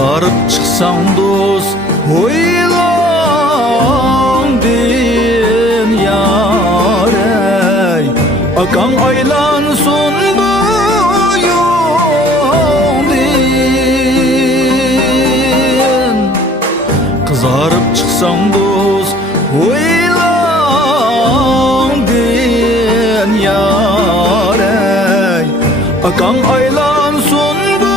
Kızarıp çıksan dost oylandın yarey, akan aylansın buyundin. Kızarıp çıksan dost oylandın yarey, akan aylansın buyundin.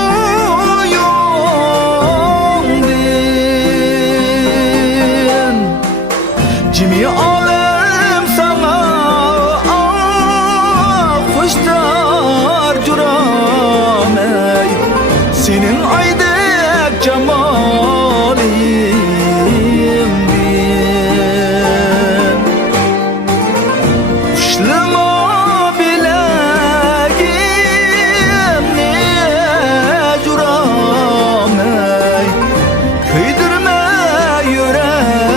Cimi alem sana kuşlar curamey, senin aydek cemalimdin. Kuşlama bilegim niye curamey, kıydırma yüreğimdin.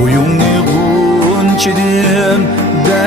Buyun ne gunçidim de